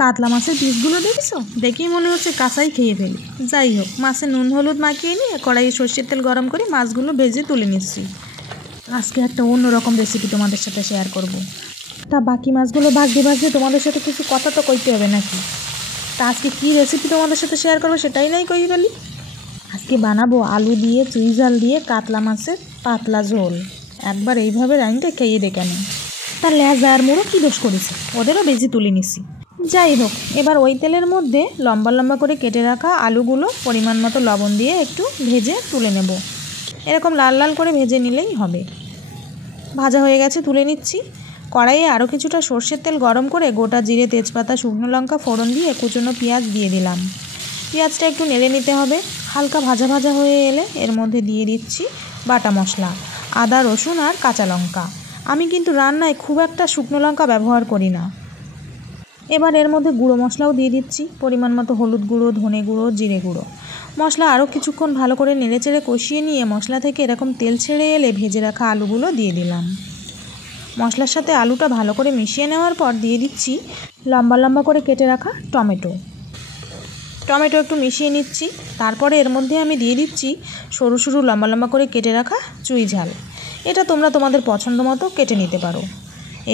কাতলা মাছের পিসগুলো দেখেছো? দেখেই মনে হচ্ছে কাঁচাই খেয়ে ফেলি। যাই হোক, মাছে নুন হলুদ মাখিয়ে নিয়ে কড়াইয়ে সর্ষের তেল গরম করে মাছগুলো ভেজে তুলে নিচ্ছি। আজকে একটা অন্যরকম রেসিপি তোমাদের সাথে শেয়ার করব। তা বাকি মাছগুলো ভাজতে ভাজতে তোমাদের সাথে কিছু কথা তো কইতে হবে নাকি? তা আজকে কী রেসিপি তোমাদের সাথে শেয়ার করবো সেটাই নাই কই ফেলি। আজকে বানাবো আলু দিয়ে চুই ঝাল দিয়ে কাতলা মাছের পাতলা ঝোল। একবার এইভাবে রাইনটা খেয়ে দেখে নিই। তার লেজা আর মুড়ো কী দোষ করেছে, ওদেরও বেজে তুলে নিছি। যাই হোক, এবার ওই তেলের মধ্যে লম্বা লম্বা করে কেটে রাখা আলুগুলো পরিমাণ মতো লবণ দিয়ে একটু ভেজে তুলে নেব। এরকম লাল লাল করে ভেজে নিলেই হবে। ভাজা হয়ে গেছে, তুলে নিচ্ছি। কড়াইয়ে আরও কিছুটা সর্ষের তেল গরম করে গোটা জিরে তেজপাতা শুকনো লঙ্কা ফোড়ন দিয়ে কুচনো পেঁয়াজ দিয়ে দিলাম। পেঁয়াজটা একটু নেড়ে নিতে হবে। হালকা ভাজা ভাজা হয়ে এলে এর মধ্যে দিয়ে দিচ্ছি বাটা মশলা, আদা রসুন আর কাঁচা লঙ্কা। আমি কিন্তু রান্নায় খুব একটা শুকনো লঙ্কা ব্যবহার করি না। এবার এর মধ্যে গুঁড়ো মশলাও দিয়ে দিচ্ছি, পরিমাণ মতো হলুদ গুঁড়ো, ধনে গুঁড়ো, জিরে গুঁড়ো। মশলা আরও কিছুক্ষণ ভালো করে নেড়েচেড়ে কষিয়ে নিয়ে মশলা থেকে এরকম তেল ছেড়ে এলে ভেজে রাখা আলুগুলো দিয়ে দিলাম। মশলার সাথে আলুটা ভালো করে মিশিয়ে নেওয়ার পর দিয়ে দিচ্ছি লম্বা লম্বা করে কেটে রাখা টমেটো একটু মিশিয়ে নিচ্ছি। তারপরে এর মধ্যে আমি দিয়ে দিচ্ছি সরু সরু লম্বা লম্বা করে কেটে রাখা চুই ঝাল। এটা তোমরা তোমাদের পছন্দ মতো কেটে নিতে পারো।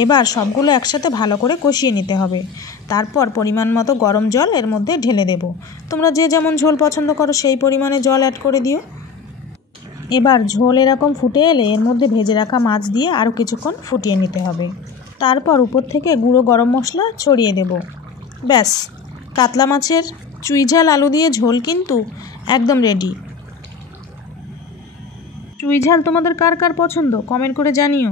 এবার সবগুলো একসাথে ভালো করে কষিয়ে নিতে হবে। তারপর পরিমাণ মতো গরম জল এর মধ্যে ঢেলে দেব। তোমরা যে যেমন ঝোল পছন্দ করো সেই পরিমাণে জল অ্যাড করে দিও। এবার ঝোল এরকম ফুটে এলে এর মধ্যে ভেজে রাখা মাছ দিয়ে আরও কিছুক্ষণ ফুটিয়ে নিতে হবে। তারপর উপর থেকে গুঁড়ো গরম মশলা ছড়িয়ে দেব। ব্যাস, কাতলা মাছের চুই ঝাল আলু দিয়ে ঝোল কিন্তু একদম রেডি। চুই ঝাল তোমাদের কার কার পছন্দ কমেন্ট করে জানিও।